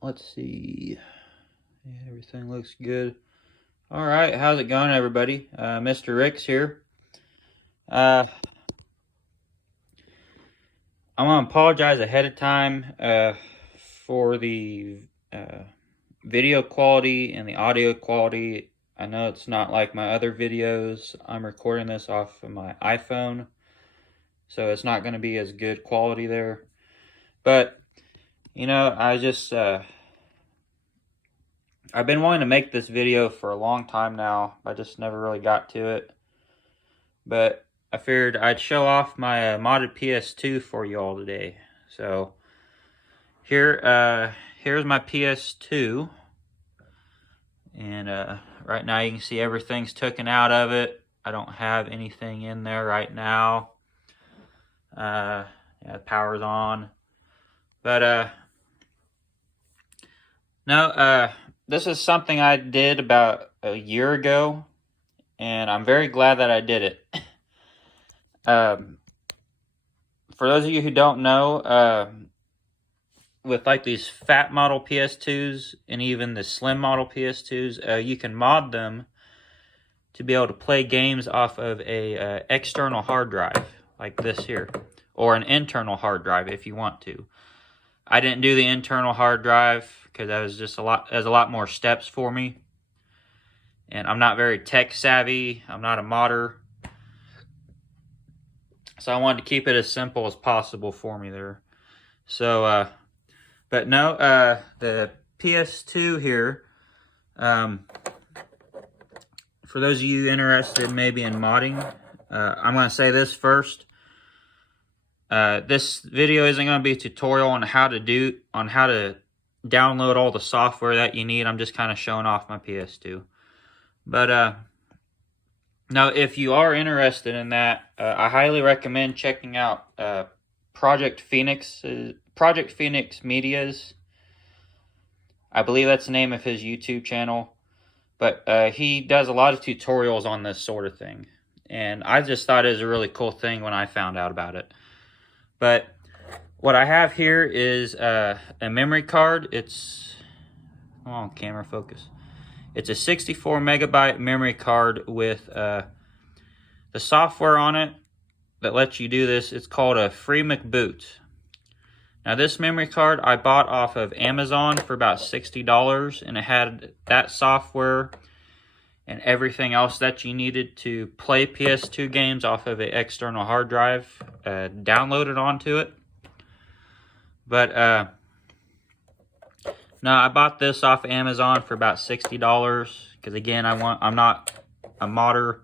let's see. Yeah, everything looks good. All right, how's it going, everybody? Mr. Rick's here. I want to apologize ahead of time for the video quality and the audio quality. I know it's not like my other videos. I'm recording this off of my iPhone, so it's not going to be as good quality there. But, you know, I've been wanting to make this video for a long time now. I just never really got to it. But I figured I'd show off my modded PS2 for you all today. So here's my PS2. And right now you can see everything's taken out of it. I don't have anything in there right now. Yeah, the power's on. But no, this is something I did about a year ago, and I'm very glad that I did it. For those of you who don't know, with like these fat model PS2s and even the slim model PS2s, you can mod them to be able to play games off of a external hard drive like this here, or an internal hard drive if you want to. I didn't do the internal hard drive because that was just a lot more steps for me, and I'm not very tech savvy. I'm not a modder, so I wanted to keep it as simple as possible for me there. So but no, the PS2 here, for those of you interested maybe in modding, I'm going to say this first. This video isn't going to be a tutorial on how to download all the software that you need. I'm just kind of showing off my PS2. But now, if you are interested in that, I highly recommend checking out Project Phoenix Media's. I believe that's the name of his YouTube channel. But he does a lot of tutorials on this sort of thing. And I just thought it was a really cool thing when I found out about it. But what I have here is a memory card. Come on, camera focus. It's a 64 megabyte memory card with the software on it that lets you do this. It's called a Free McBoot. Now this memory card I bought off of Amazon for about $60, and it had that software and everything else that you needed to play PS2 games off of an external hard drive downloaded onto it. But no, I bought this off Amazon for about $60 because, again, I'm not a modder.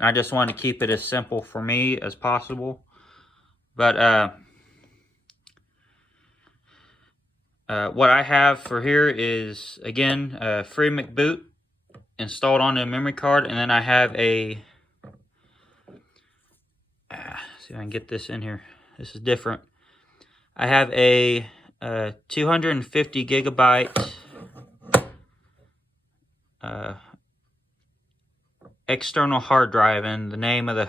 I just wanted to keep it as simple for me as possible. But what I have for here is, again, Free McBoot installed onto a memory card, and then I have a see if I can get this in here. This is different. I have a 250 gigabyte external hard drive, and the name of the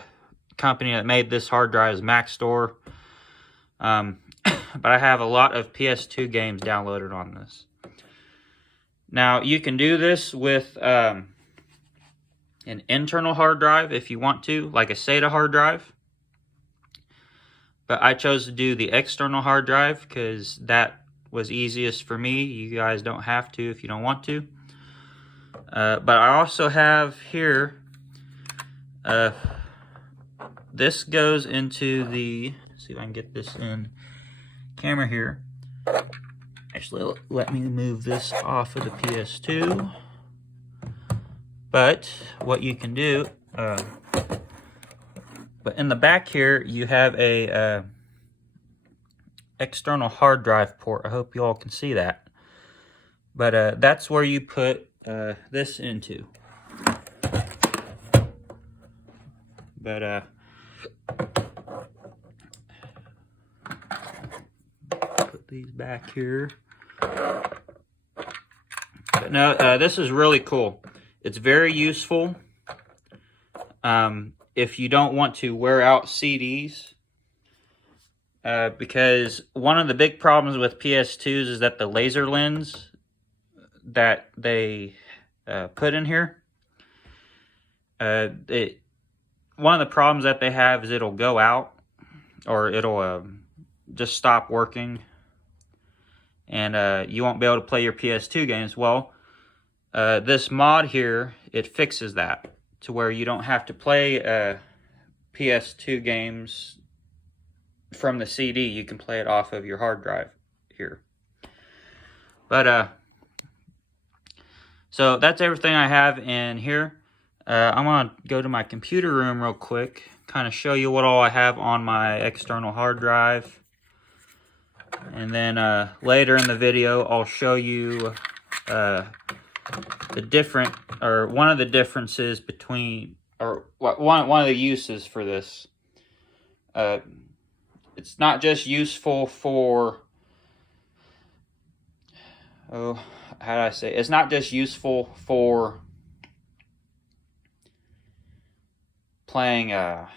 company that made this hard drive is Maxtor. But I have a lot of PS2 games downloaded on this. Now, you can do this with an internal hard drive if you want to, like a SATA hard drive. But I chose to do the external hard drive because that was easiest for me. You guys don't have to if you don't want to. But I also have here, this goes into the, let's see if I can get this in camera here. Actually, let me move this off of the PS2. But what you can do, but in the back here, you have a external hard drive port. I hope you all can see that. But that's where you put this into. But put these back here. But no, this is really cool. It's very useful. If you don't want to wear out CDs, because one of the big problems with PS2s is that the laser lens that they put in here, one of the problems that they have is it'll go out, or it'll just stop working, and you won't be able to play your PS2 games. Well, this mod here, it fixes that to where you don't have to play PS2 games from the CD. You can play it off of your hard drive here. But so that's everything I have in here. I'm gonna go to my computer room real quick, kind of show you what all I have on my external hard drive, and then later in the video I'll show you the different, or one of the differences between, or one of the uses for this. It's not just useful for, how do I say? It's not just useful for playing, I'm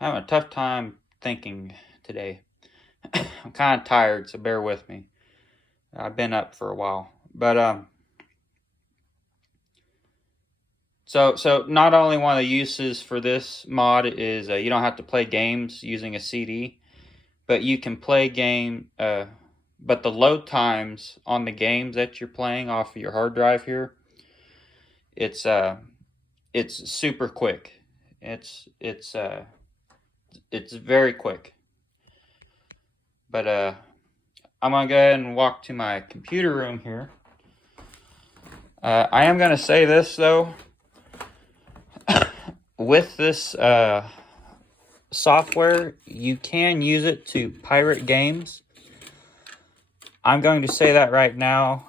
having a tough time thinking today. I'm kind of tired, so bear with me. I've been up for a while. But, so not only one of the uses for this mod is you don't have to play games using a CD, but you can play but the load times on the games that you're playing off of your hard drive here, it's super quick. It's very quick. But I'm gonna go ahead and walk to my computer room here. I am gonna say this though. With this software, you can use it to pirate games. I'm going to say that right now.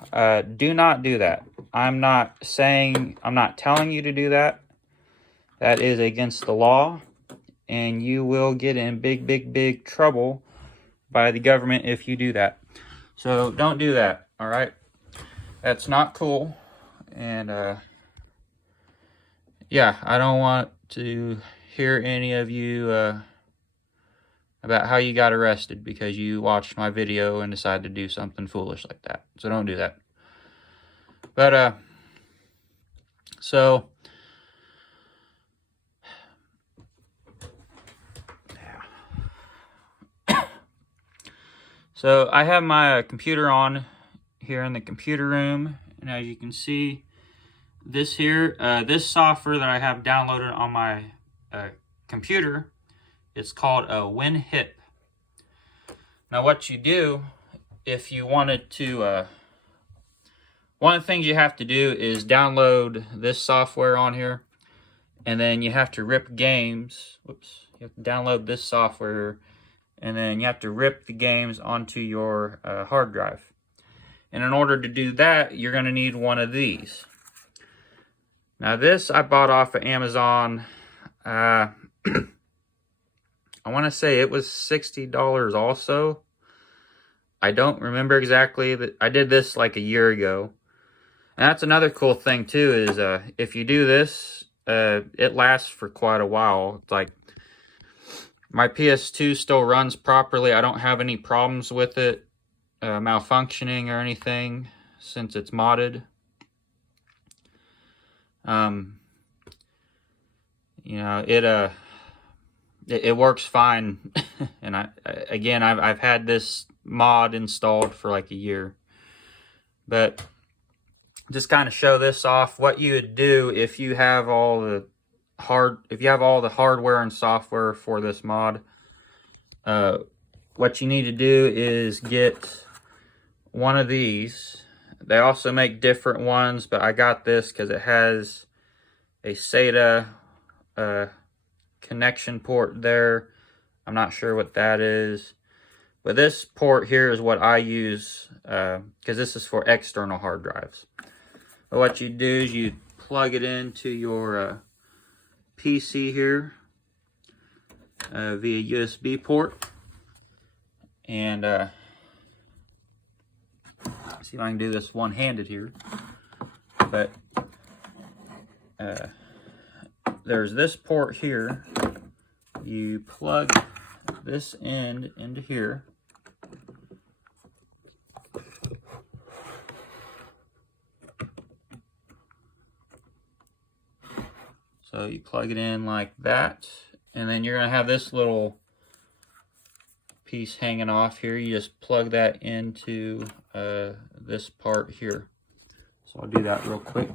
Do not do that. I'm not telling you to do that. That is against the law, and you will get in big trouble by the government if you do that. So don't do that, all right? That's not cool. And yeah, I don't want to hear any of you about how you got arrested because you watched my video and decided to do something foolish like that. So don't do that. But so so I have my computer on here in the computer room, and as you can see, this here, this software that I have downloaded on my computer, it's called WinHip. Now what you do, if you wanted to, one of the things you have to do is download this software on here, and then you have to rip games. Whoops, you have to download this software, and then you have to rip the games onto your hard drive. And in order to do that, you're going to need one of these. Now this I bought off of Amazon. I want to say it was $60 also. I don't remember exactly. I did this like a year ago. And that's another cool thing too, is if you do this, it lasts for quite a while. It's like my PS2 still runs properly. I don't have any problems with it malfunctioning or anything since it's modded. You know, it works fine. And I've had this mod installed for like a year. But just kind of show this off, what you would do if you have all the hardware and software for this mod. What you need to do is get one of these. They also make different ones, but I got this because it has a SATA connection port there. I'm not sure what that is, but this port here is what I use because this is for external hard drives. But what you do is you plug it into your PC here via USB port, and see if I can do this one-handed here. But there's this port here you plug this end into here. So you plug it in like that, and then you're gonna have this little piece hanging off here. You just plug that into this part here. So I'll do that real quick.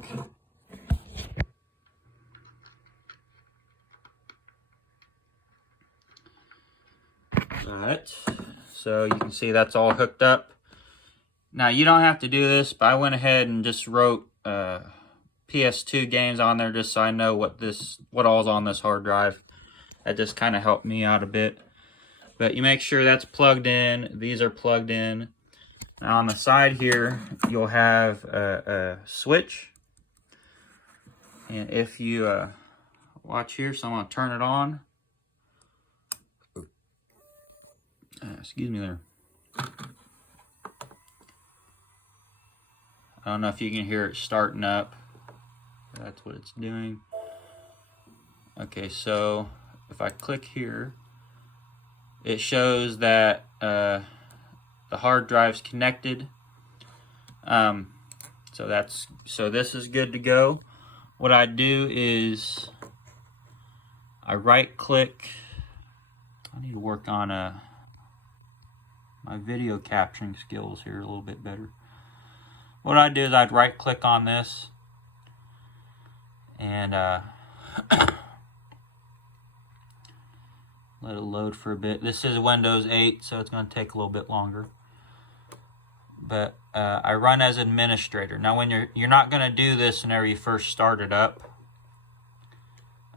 Alright, so you can see that's all hooked up. Now you don't have to do this, but I went ahead and just wrote PS2 games on there just so I know what all's on this hard drive. That just kind of helped me out a bit. But you make sure that's plugged in. These are plugged in. Now on the side here, you'll have a switch. And if you watch here, so I'm going to turn it on. Excuse me there. I don't know if you can hear it starting up. That's what it's doing. Okay, so if I click here, it shows that the hard drive's connected. So this is good to go. What I do is I right click. I need to work on my video capturing skills here a little bit better. What I do is I'd right click on this and let it load for a bit. This is Windows 8, so it's going to take a little bit longer. But I run as administrator. Now, when you're not going to do this whenever you first start it up.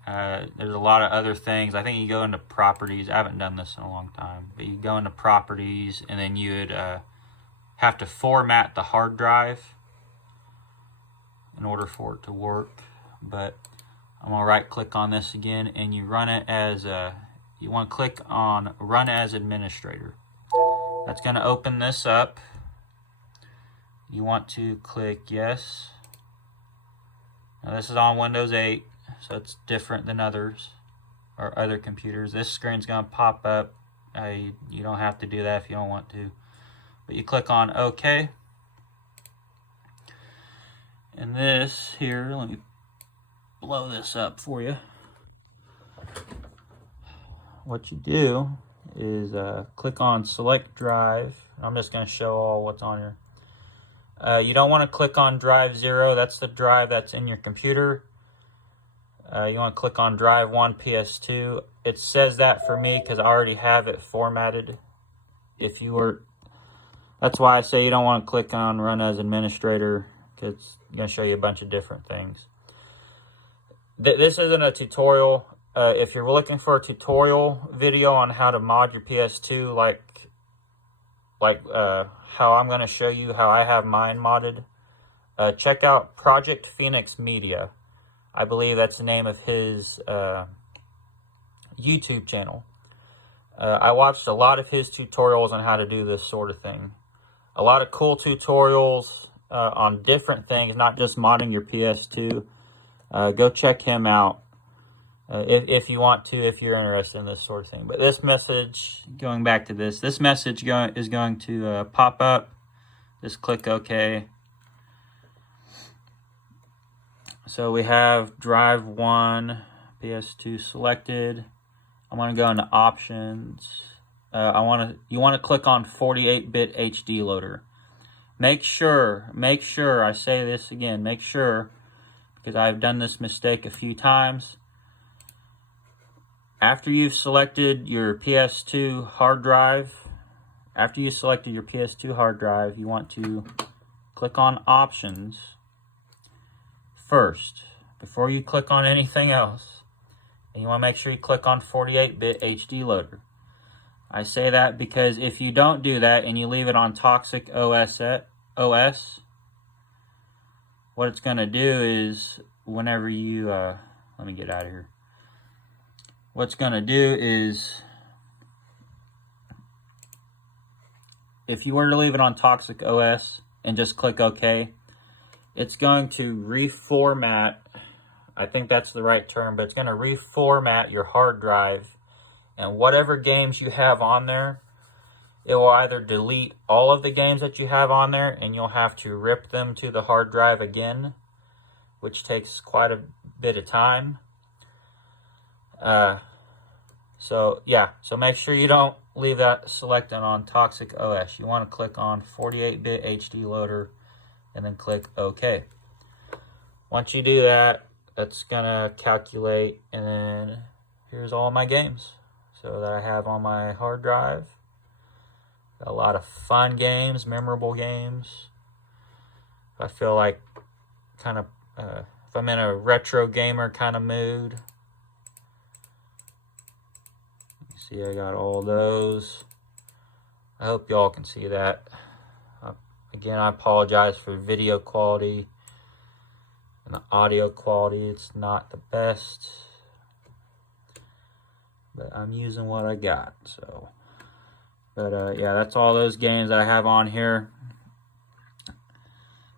There's a lot of other things. I think you go into properties. I haven't done this in a long time, but you go into properties, and then you would have to format the hard drive in order for it to work. But I'm gonna right click on this again, and you run it as you want to click on run as administrator. That's going to open this up. You want to click yes. Now this is on Windows 8, so it's different than others or other computers. This screen's going to pop up. You don't have to do that if you don't want to. But you click on OK. And this here, let me blow this up for you. What you do is click on select drive. I'm just going to show all what's on here. You don't want to click on drive 0. That's the drive that's in your computer. You want to click on drive 1 PS2. It says that for me because I already have it formatted. That's why I say you don't want to click on run as administrator, because it's going to show you a bunch of different things. This isn't a tutorial. If you're looking for a tutorial video on how to mod your PS2, like how I'm going to show you how I have mine modded, check out Project Phoenix Media. I believe that's the name of his YouTube channel. I watched a lot of his tutorials on how to do this sort of thing. A lot of cool tutorials on different things, not just modding your PS2. Go check him out if you want to, if you're interested in this sort of thing. But this message, going back to this message is going to pop up. Just click OK. So we have drive 1, PS2 selected. I'm going to go into options. You want to click on 48-bit HD loader. Make sure, I say this again, make sure, because I've done this mistake a few times. After you've selected your PS2 hard drive, you want to click on options first, before you click on anything else. And you want to make sure you click on 48-bit HD loader. I say that because if you don't do that and you leave it on Toxic OS, what it's going to do is whenever you, let me get out of here. What it's going to do is, if you were to leave it on Toxic OS and just click OK, it's going to reformat, I think that's the right term, but it's going to reformat your hard drive And whatever games you have on there, it will either delete all of the games that you have on there and you'll have to rip them to the hard drive again, which takes quite a bit of time. So make sure you don't leave that selected on Toxic OS. You want to click on 48-bit HD loader and then click OK. Once you do that, it's gonna calculate, and then here's all my games so that I have on my hard drive. A lot of fun games, memorable games. I feel like kind of if I'm in a retro gamer kind of mood. You see, I got all those. I hope y'all can see that. Again, I apologize for video quality and the audio quality. It's not the best, but I'm using what I got. So, but yeah, that's all those games that I have on here.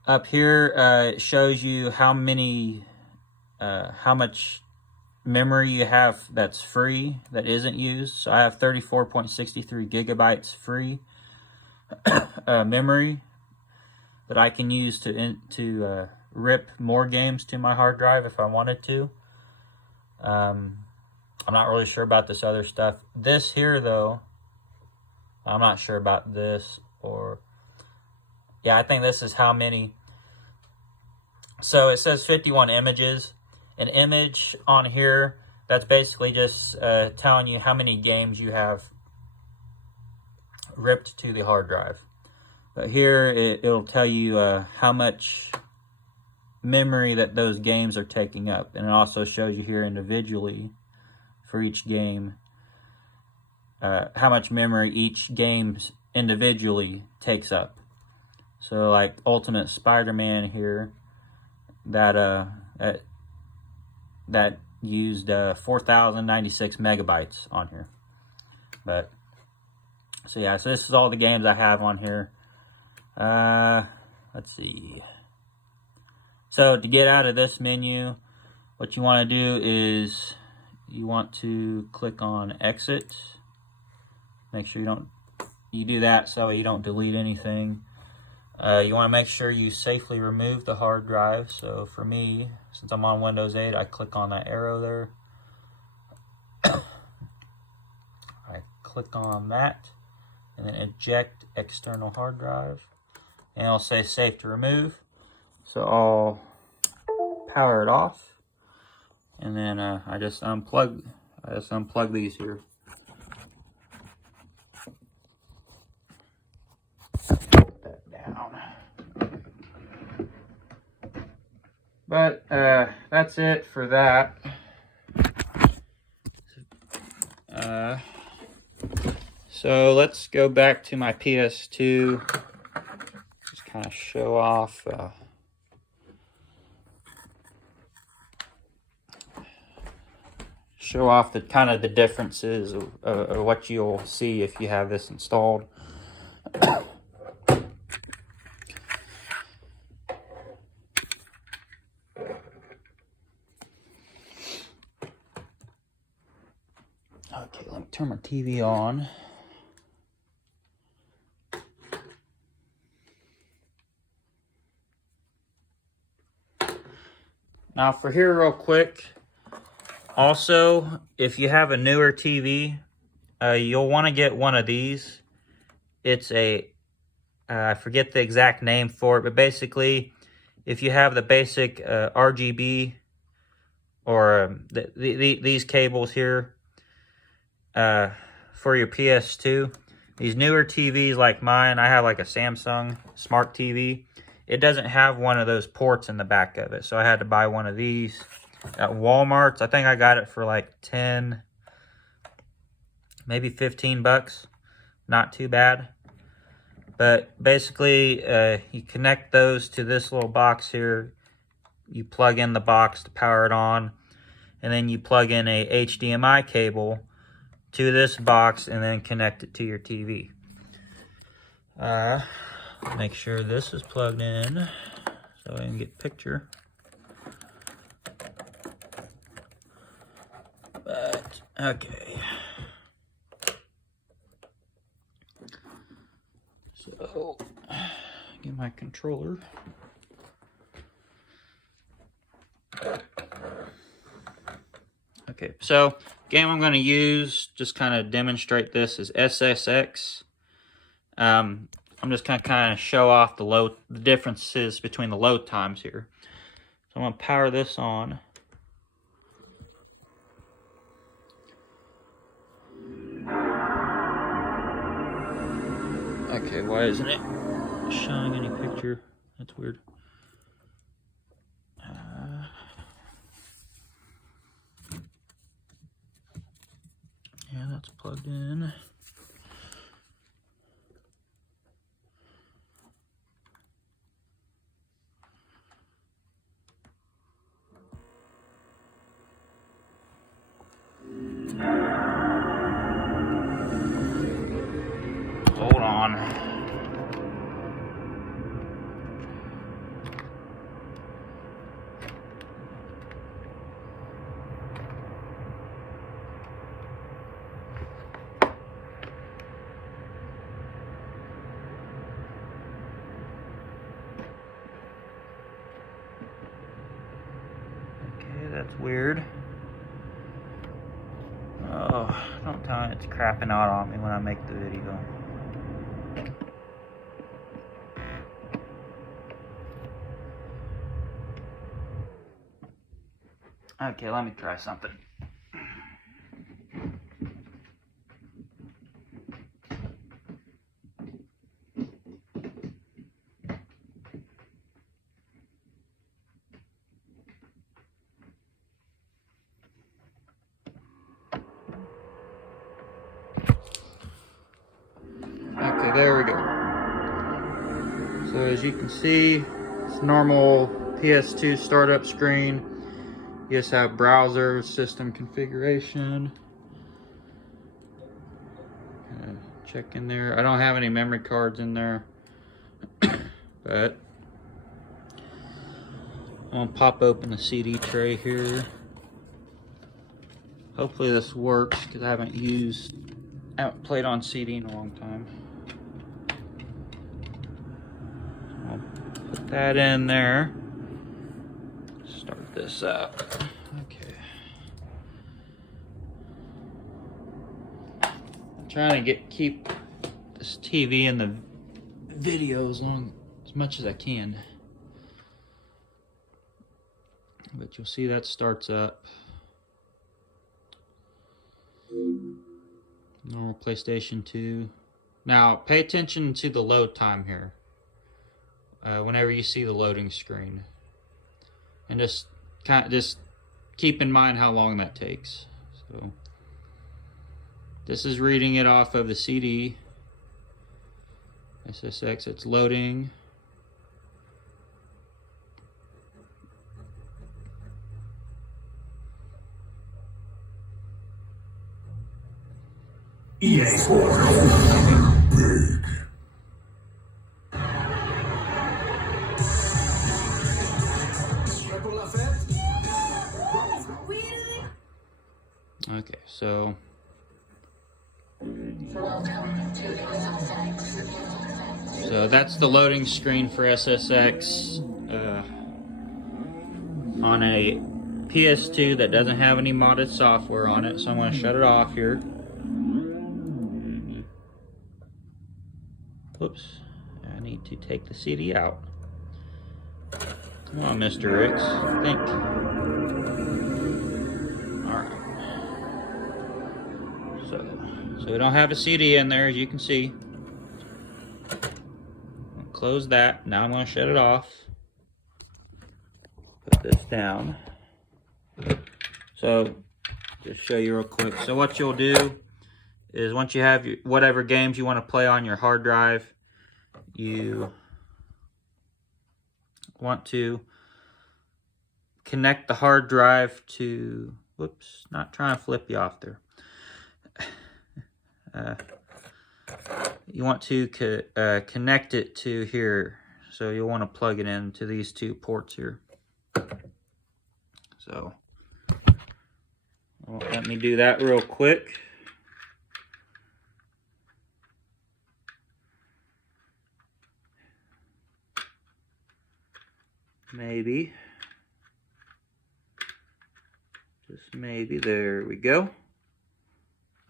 Up here, it shows you how much memory you have that's free, that isn't used. So I have 34.63 gigabytes free memory that I can use to rip more games to my hard drive if I wanted to. I'm not really sure about this other stuff. This here, though, I'm not sure about this, or yeah, I think this is how many. So it says 51 images. An image on here, that's basically just telling you how many games you have ripped to the hard drive. But here it'll tell you how much memory that those games are taking up, and it also shows you here individually for each game how much memory each game individually takes up. So like Ultimate Spider-Man here, that used 4,096 megabytes on here. But so yeah, so this is all the games I have on here. Let's see. So to get out of this menu, what you want to do is you want to click on exit. Make sure you do that so you don't delete anything. You want to make sure you safely remove the hard drive. So for me, since I'm on Windows 8, I click on that arrow there. I click on that and then eject external hard drive. And it'll say safe to remove. So I'll power it off. And then I just unplug these here. Put that down. But that's it for that. So let's go back to my PS2. Just kind of show off the kind of the differences of what you'll see if you have this installed. Okay, let me turn my TV on. Now for here real quick, also, if you have a newer TV, you'll want to get one of these. It's a, I forget the exact name for it, but basically, if you have the basic RGB or these cables here for your PS2, these newer TVs like mine, I have like a Samsung Smart TV. It doesn't have one of those ports in the back of it, so I had to buy one of these at Walmart's. I think I got it for like 10, maybe 15 bucks. Not too bad. But basically, you connect those to this little box here. You plug in the box to power it on. And then you plug in a HDMI cable to this box and then connect it to your TV. Make sure this is plugged in so I can get a picture. But, okay. So, get my controller. Okay, so game I'm going to use, just kind of demonstrate this, is SSX. I'm just going to kind of show off the differences between the load times here. So I'm going to power this on. Okay, why isn't it showing any picture? That's weird. Yeah, that's plugged in. Hold on. That's weird. Oh, don't tell me it's crapping out on me when I make the video. Okay, let me try something. Okay, there we go. So as you can see, it's normal PS2 startup screen. You just have browser, system configuration. Check in there. I don't have any memory cards in there, but I'm gonna pop open the CD tray here. Hopefully this works because I haven't played on CD in a long time. So I'll put that in there. Start this up. Okay. I'm trying to keep this TV in the video as much as I can. But you'll see that starts up. Normal PlayStation 2. Now, pay attention to the load time here. Whenever you see the loading screen, and just keep in mind how long that takes. So, this is reading it off of the CD. SSX. It's loading. EA Sports. Big. Okay, so that's the loading screen for SSX on a PS2 that doesn't have any modded software on it. So I'm going to shut it off here. Whoops, I need to take the CD out. Come on, Mr. Ricks, think. Alright. So we don't have a CD in there, as you can see. Close that. Now I'm going to shut it off. Put this down. So, just show you real quick. So what you'll do is once you have whatever games you want to play on your hard drive, you want to connect the hard drive to, whoops, not trying to flip you off there. You want to connect it to here. So you'll want to plug it into these two ports here. So, well, let me do that real quick. Maybe. Just maybe. There we go.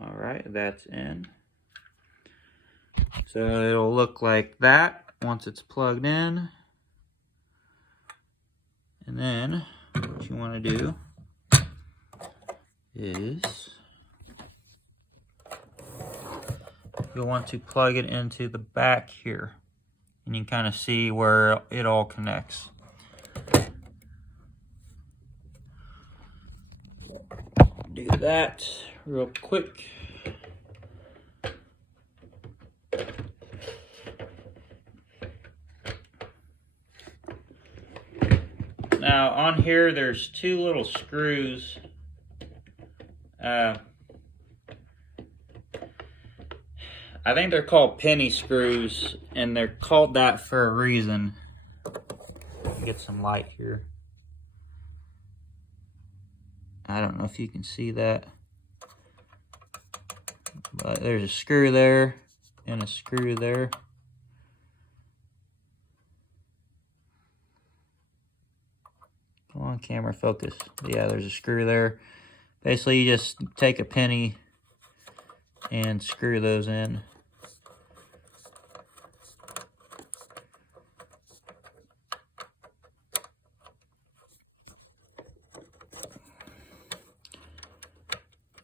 All right, that's in. So it'll look like that once it's plugged in. And then what you want to do is you'll want to plug it into the back here. And you can kind of see where it all connects. Do that real quick. Now on here there's two little screws. I think they're called penny screws, and they're called that for a reason. Get some light here. I don't know if you can see that, but there's a screw there and a screw there. Come on, camera, focus. Yeah, there's a screw there. Basically, you just take a penny and screw those in.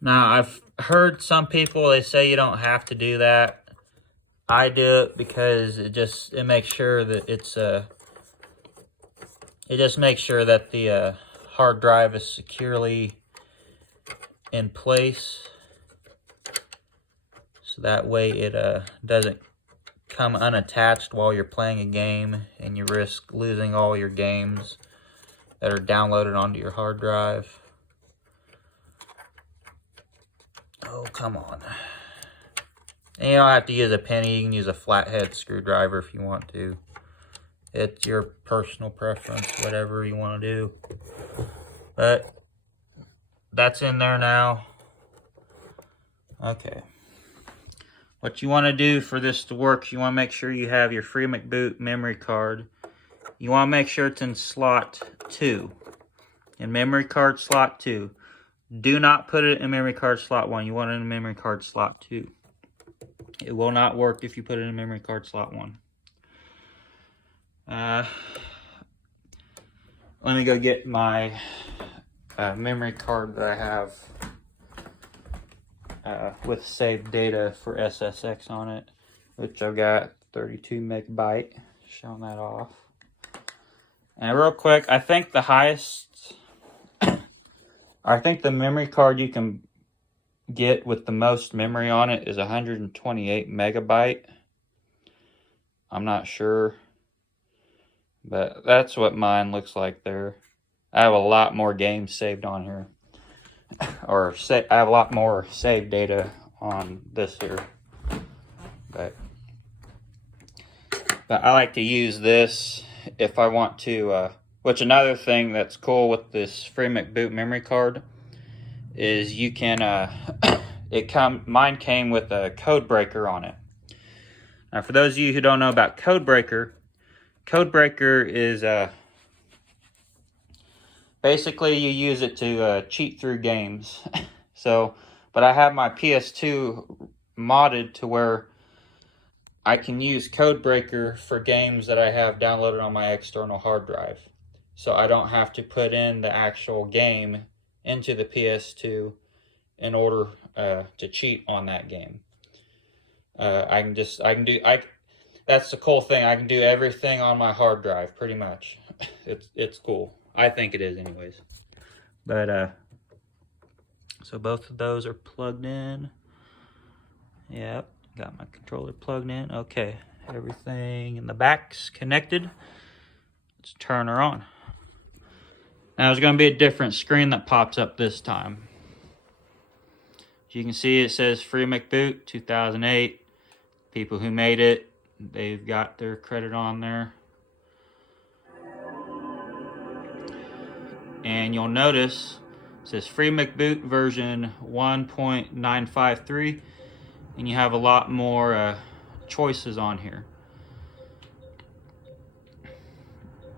Now, I've heard some people, they say you don't have to do that. I do it because it makes sure that it just makes sure that the hard drive is securely in place. So that way it doesn't come unattached while you're playing a game and you risk losing all your games that are downloaded onto your hard drive. Oh, come on. And you don't have to use a penny, you can use a flathead screwdriver if you want to. It's your personal preference, whatever you want to do. But that's in there now. Okay. What you want to do for this to work, you want to make sure you have your FreeMcBoot memory card. You want to make sure it's in slot 2. In memory card slot 2. Do not put it in memory card slot 1. You want it in memory card slot 2. It will not work if you put it in memory card slot 1. Let me go get my memory card that I have with saved data for SSX on it, which I've got 32 megabyte. Showing that off. And real quick, I think the highest, I think the memory card you can get with the most memory on it is 128 megabyte. I'm not sure, but that's what mine looks like there. I have a lot more games saved on here. Or I have a lot more saved data on this here. But I like to use this if I want to, which another thing that's cool with this FreeMcBoot memory card is you can, mine came with a Codebreaker on it. Now for those of you who don't know about Codebreaker, Codebreaker is, basically you use it to cheat through games. But I have my PS2 modded to where I can use Codebreaker for games that I have downloaded on my external hard drive. So I don't have to put in the actual game into the PS2 in order to cheat on that game. That's the cool thing. I can do everything on my hard drive, pretty much. It's cool. I think it is anyways. But, so both of those are plugged in. Yep, got my controller plugged in. Okay, everything in the back's connected. Let's turn her on. Now there's going to be a different screen that pops up this time. As you can see, it says FreeMcBoot 2008. People who made it, they've got their credit on there. And you'll notice it says FreeMcBoot version 1.953, and you have a lot more choices on here.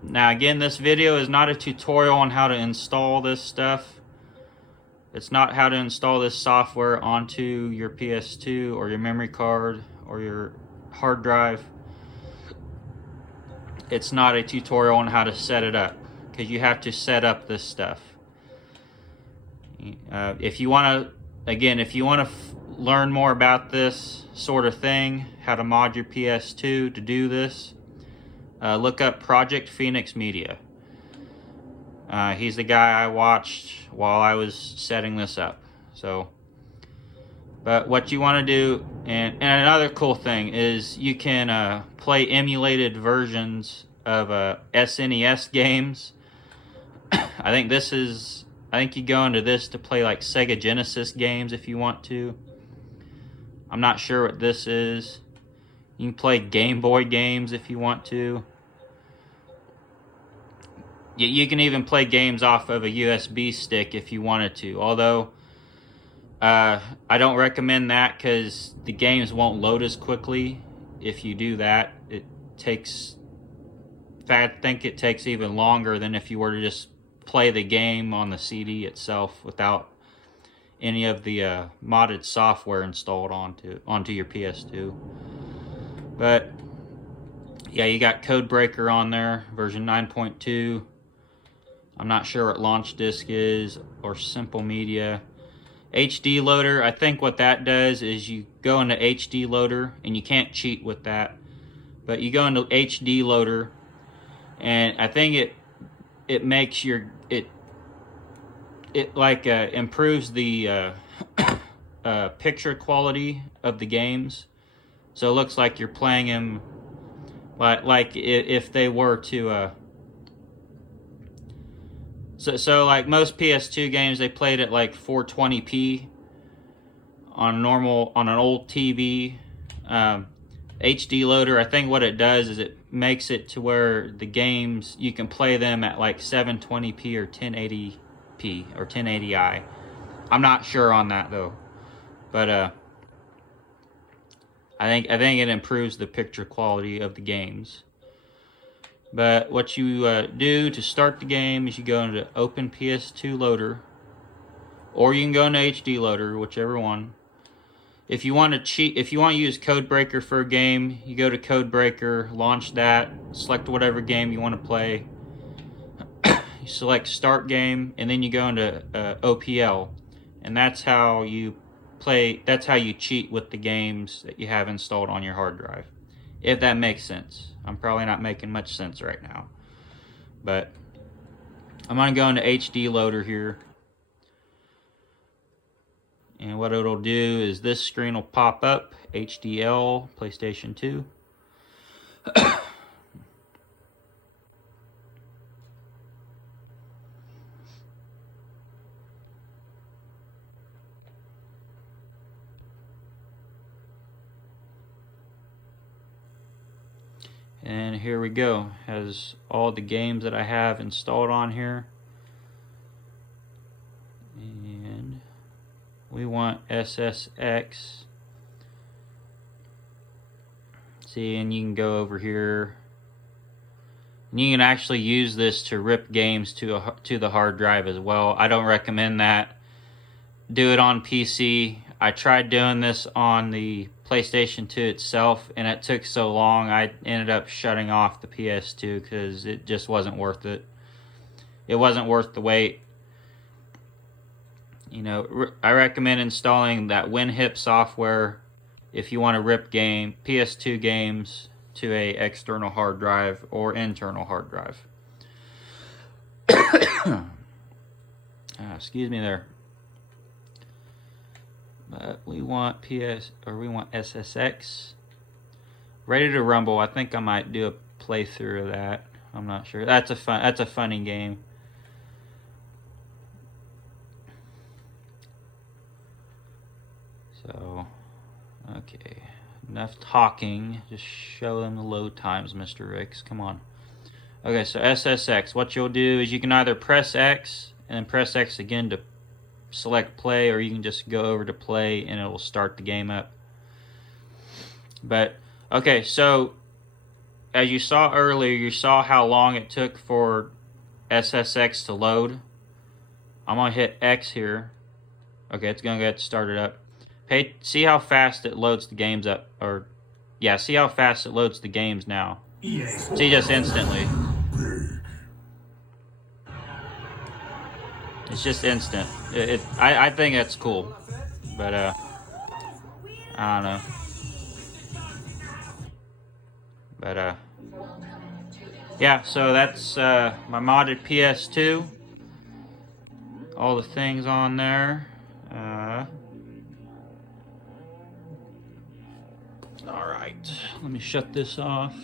Now again, this video is not a tutorial on how to install this stuff. It's not how to install this software onto your PS2 or your memory card or your hard drive. It's not a tutorial on how to set it up, because you have to set up this stuff. If you want to learn more about this sort of thing, how to mod your PS2 to do this, look up Project Phoenix Media. He's the guy I watched while I was setting this up. So, but what you want to do, and another cool thing is you can play emulated versions of SNES games. I think you go into this to play like Sega Genesis games if you want to. I'm not sure what this is. You can play Game Boy games if you want to. You can even play games off of a USB stick if you wanted to. Although, I don't recommend that because the games won't load as quickly if you do that. In fact, I think it takes even longer than if you were to just play the game on the CD itself without any of the modded software installed onto your PS2. But yeah, you got Codebreaker on there, version 9.2. I'm not sure what launch disk is, or Simple Media. HD Loader, I think what that does is you go into HD Loader, and you can't cheat with that, but you go into HD Loader, and I think it makes your it improves the picture quality of the games, so it looks like you're playing them like if they were to so like most PS2 games, they played at like 420p on an old TV. HD Loader, I think what it does is it makes it to where the games, you can play them at like 720p or 1080p or 1080i. I'm not sure on that though, but I think it improves the picture quality of the games. But what you do to start the game is you go into Open PS2 Loader, or you can go into HD Loader, whichever one. If you want to use Codebreaker for a game, you go to Codebreaker, launch that, select whatever game you want to play. You select Start Game, and then you go into OPL, and that's how you cheat with the games that you have installed on your hard drive. If that makes sense. I'm probably not making much sense right now. But I'm going to go into HD Loader here. And what it'll do is this screen will pop up. HDL, PlayStation 2. And here we go. Has all the games that I have installed on here. And we want SSX. See, and you can go over here. And you can actually use this to rip games to the hard drive as well. I don't recommend that. Do it on PC. I tried doing this on the PlayStation 2 itself, and it took so long I ended up shutting off the PS2 because it just wasn't worth it. It wasn't worth the wait. You know, I recommend installing that WinHip software if you want to rip PS2 games to a external hard drive or internal hard drive. Excuse me there. But we want SSX. Ready to Rumble. I think I might do a playthrough of that. I'm not sure. That's a funny game. So, okay. Enough talking. Just show them the load times, Mr. Ricks. Come on. Okay, so SSX. What you'll do is you can either press X and then press X again to select play, or you can just go over to play and it will start the game up. But okay, so as you saw earlier, you saw how long it took for SSX to load. I'm going to hit X here. Okay, it's going to get started up. See how fast it loads the games up. Or, yeah, see how fast it loads the games now. See, just instantly. It's just instant. I think that's cool. But, I don't know. But, yeah, so that's my modded PS2. All the things on there. Alright, let me shut this off.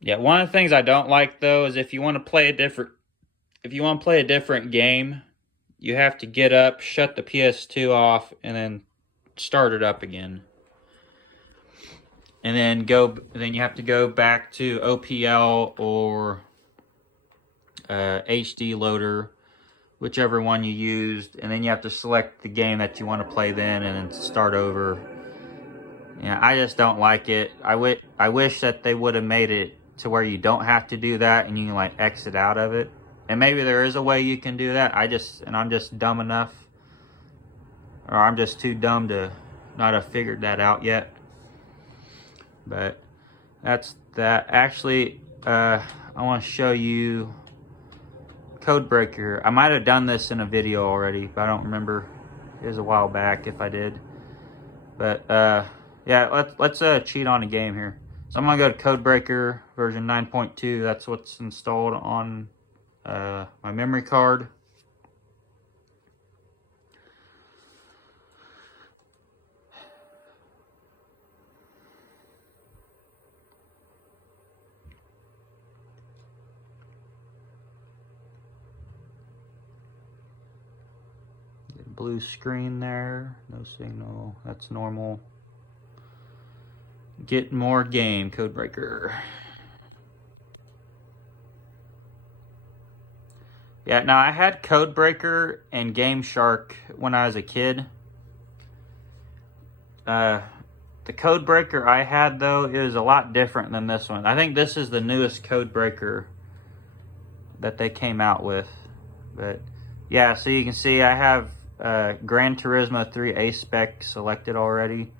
Yeah, one of the things I don't like though is if you want to play a different game, you have to get up, shut the PS2 off, and then start it up again. And then you have to go back to OPL or HD Loader, whichever one you used, and then you have to select the game that you want to play then and then start over. Yeah, I just don't like it. I wish that they would have made it to where you don't have to do that and you can like exit out of it. And maybe there is a way you can do that. I'm just dumb enough, or I'm just too dumb to not have figured that out yet. But that's that. Actually, I want to show you Codebreaker. I might have done this in a video already, but I don't remember. It was a while back if I did. But yeah, let's cheat on a game here. So I'm gonna go to Codebreaker version 9.2. That's what's installed on my memory card. Blue screen there, no signal, that's normal. Get more game, Codebreaker. Yeah, now I had Codebreaker and Game Shark when I was a kid. The Codebreaker I had though, it was a lot different than this one. I think this is the newest Codebreaker that they came out with. But yeah, so you can see I have Gran Turismo 3 A-Spec selected already.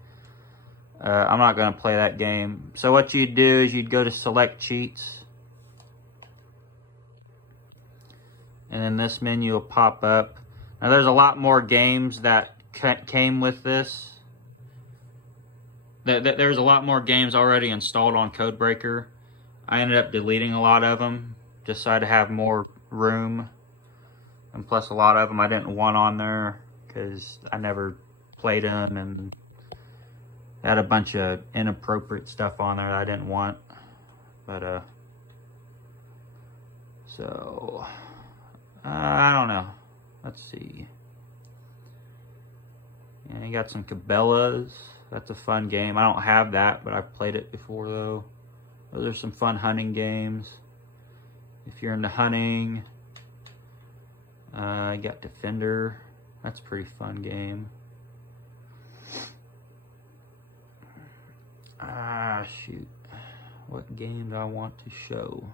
I'm not going to play that game. So what you'd do is you'd go to select cheats. And then this menu will pop up. Now there's a lot more games that came with this. There's a lot more games already installed on Codebreaker. I ended up deleting a lot of them just so I'd have more room. And plus a lot of them I didn't want on there because I never played them and had a bunch of inappropriate stuff on there that I didn't want. But so I don't know. Let's see. Yeah, you got some Cabela's. That's a fun game. I don't have that, but I've played it before though. Those are some fun hunting games. If you're into hunting. I got Defender. That's a pretty fun game. Shoot. What game do I want to show?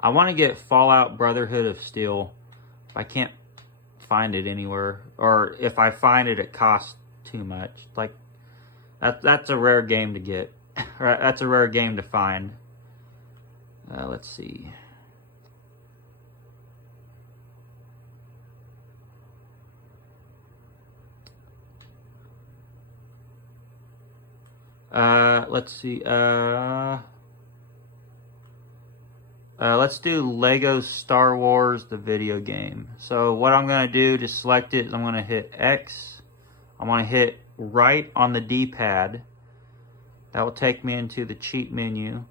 I want to get Fallout Brotherhood of Steel. If I can't find it anywhere, or if I find it, it costs too much. Like that's a rare game to get. That's a rare game to find. Let's see. Let's see. Let's do Lego Star Wars, the video game. So what I'm going to do to select it is I'm going to hit X. I'm going to hit right on the D-pad. That will take me into the cheat menu.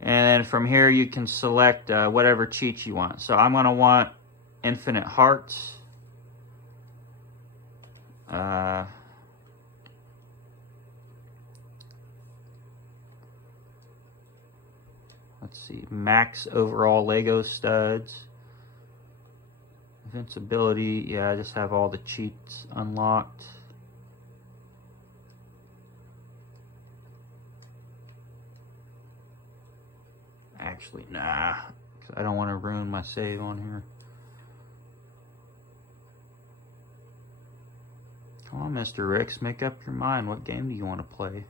And then from here you can select whatever cheat you want. So I'm going to want Infinite Hearts. Let's see, max overall Lego studs. Invincibility, yeah, I just have all the cheats unlocked. Actually, nah. 'Cause I don't want to ruin my save on here. Come on, Mr. Ricks, make up your mind. What game do you want to play?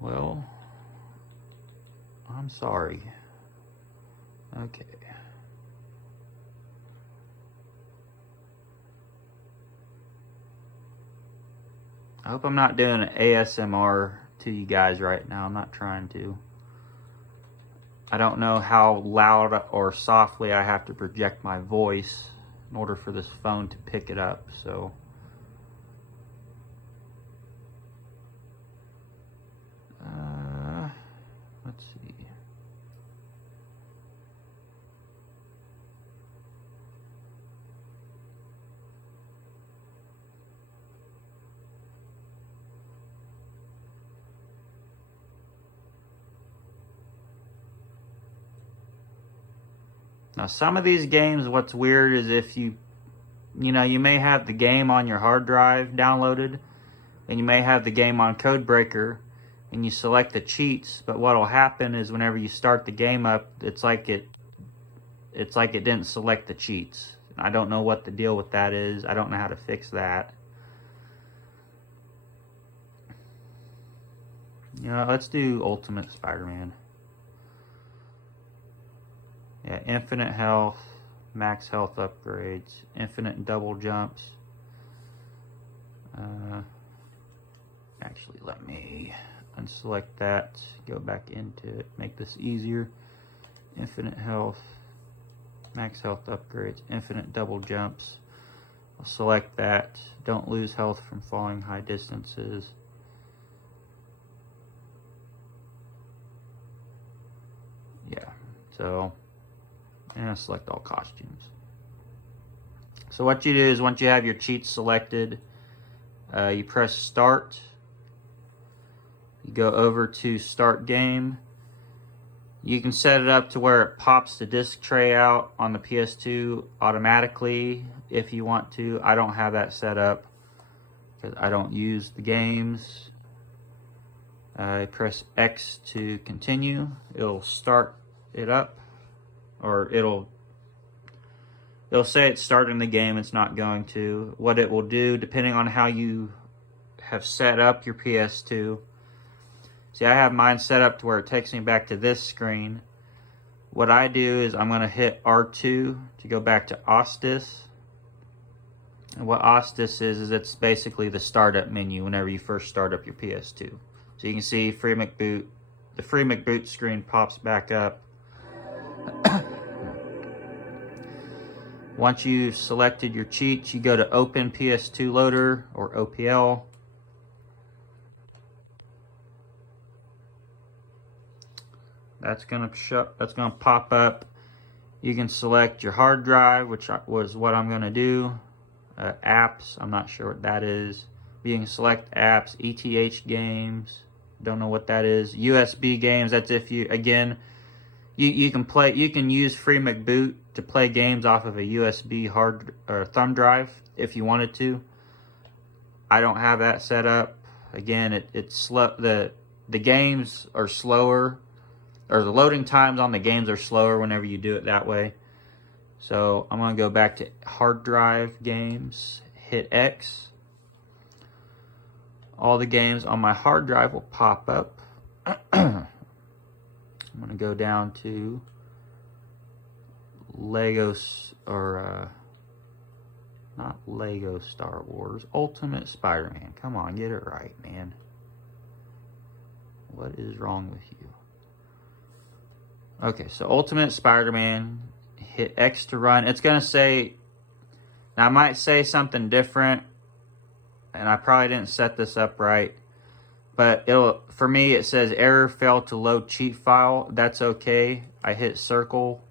Well, I'm sorry. Okay. I hope I'm not doing an ASMR to you guys right now. I'm not trying to. I don't know how loud or softly I have to project my voice in order for this phone to pick it up, so. Let's see. Now, some of these games, what's weird is if you may have the game on your hard drive downloaded, and you may have the game on Codebreaker, and you select the cheats, but what'll happen is whenever you start the game up, it's like it didn't select the cheats. I don't know what the deal with that is. I don't know how to fix that. Let's do Ultimate Spider-Man. Yeah, infinite health, max health upgrades, infinite double jumps. Actually, let me unselect that, go back into it, make this easier. Infinite health, max health upgrades, infinite double jumps. I'll select that. Don't lose health from falling high distances. Yeah, so, and I select all costumes. So what you do is once you have your cheats selected, you press start. You go over to start game. You can set it up to where it pops the disc tray out on the PS2 automatically if you want to. I don't have that set up because I don't use the games. I press X to continue. It'll start it up, or it'll say it's starting the game. It's not going to. What it will do, depending on how you have set up your PS2. See, I have mine set up to where it takes me back to this screen. What I do is I'm going to hit R2 to go back to Ostis. And what Ostis is it's basically the startup menu whenever you first start up your PS2. So you can see the free McBoot screen pops back up. Once you've selected your cheats, you go to Open PS2 Loader, or OPL. That's gonna pop up. You can select your hard drive, which was what I'm gonna do. Apps, I'm not sure what that is. You can select apps, ETH games, don't know what that is. USB games, that's if you, again, you can use free McBoot to play games off of a USB hard or thumb drive if you wanted to. I don't have that set up. Again, it's slow. The games are slower, or the loading times on the games are slower whenever you do it that way. So I'm going to go back to hard drive games, hit X. All the games on my hard drive will pop up. I'm going to go down to not Lego Star Wars, Ultimate Spider-Man. Come on, get it right, man. What is wrong with you? Okay, so Ultimate Spider-Man, hit X to run. It's going to say, now I might say something different, and I probably didn't set this up right, but for me it says error, failed to load cheat file. That's okay. I hit circle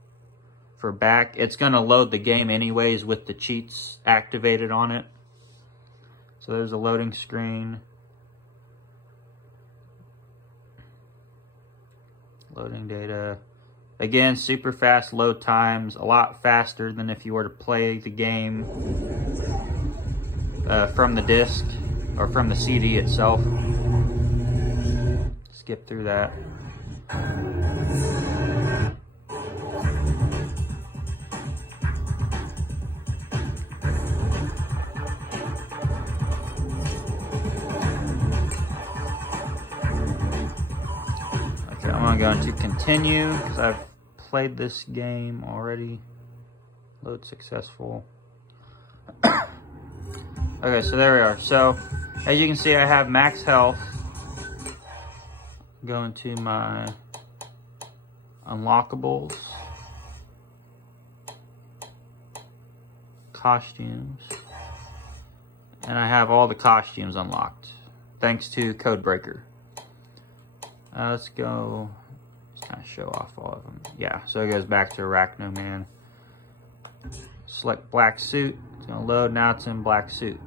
for back. It's going to load the game anyways with the cheats activated on it. So there's a loading screen. Loading data. Again, super fast load times, a lot faster than if you were to play the game from the disc or from the CD itself. Skip through that. I'm going to continue because I've played this game already. Load successful. Okay, so there we are. So as you can see, I have max health. Going to my unlockables, costumes, and I have all the costumes unlocked thanks to Codebreaker. Let's go. Just kind of show off all of them. Yeah, so it goes back to Arachno Man. Select black suit. It's gonna load. Now it's in black suit.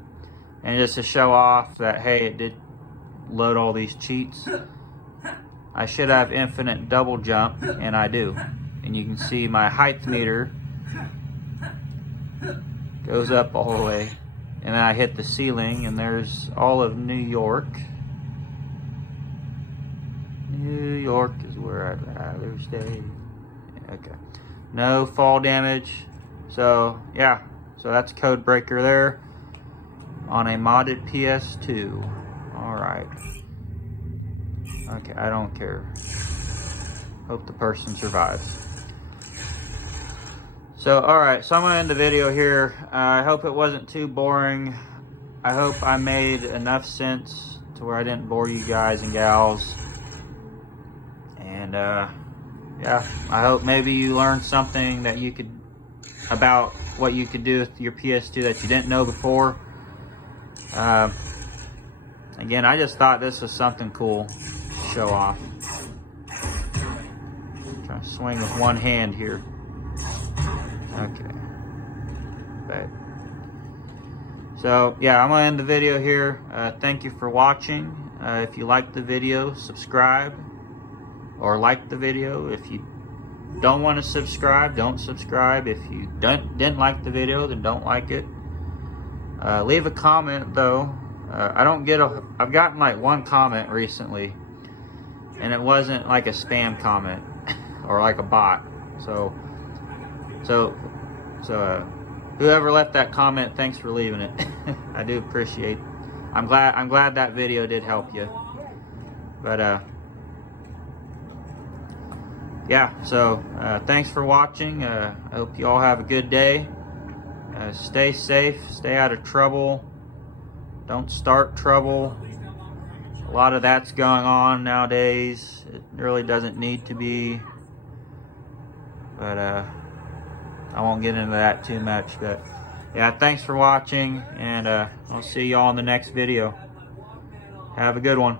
And just to show off that, hey, it did load all these cheats. I should have infinite double jump, and I do. And you can see my height meter goes up all the way. And then I hit the ceiling, and there's all of New York. New York is where I'd rather stay. Okay. No fall damage. So, yeah. So that's Codebreaker there on a modded PS2. Alright. Okay, I don't care. Hope the person survives. So, alright. So I'm going to end the video here. I hope it wasn't too boring. I hope I made enough sense to where I didn't bore you guys and gals. And yeah, I hope maybe you learned something that you could about what you could do with your PS2 that you didn't know before. Again, I just thought this was something cool to show off. Trying to swing with one hand here. Okay. But so yeah, I'm gonna end the video here. Thank you for watching. If you liked the video, subscribe. Or like the video. If you don't want to subscribe, don't subscribe. If you didn't like the video, then don't like it. Leave a comment though. I've gotten like one comment recently, and it wasn't like a spam comment or like a bot. So whoever left that comment, thanks for leaving it. I do appreciate. I'm glad that video did help you. But yeah, so thanks for watching. I hope you all have a good day. Stay safe, stay out of trouble. Don't start trouble. A lot of that's going on nowadays. It really doesn't need to be. But I won't get into that too much. But yeah, thanks for watching, and I'll see y'all in the next video. Have a good one.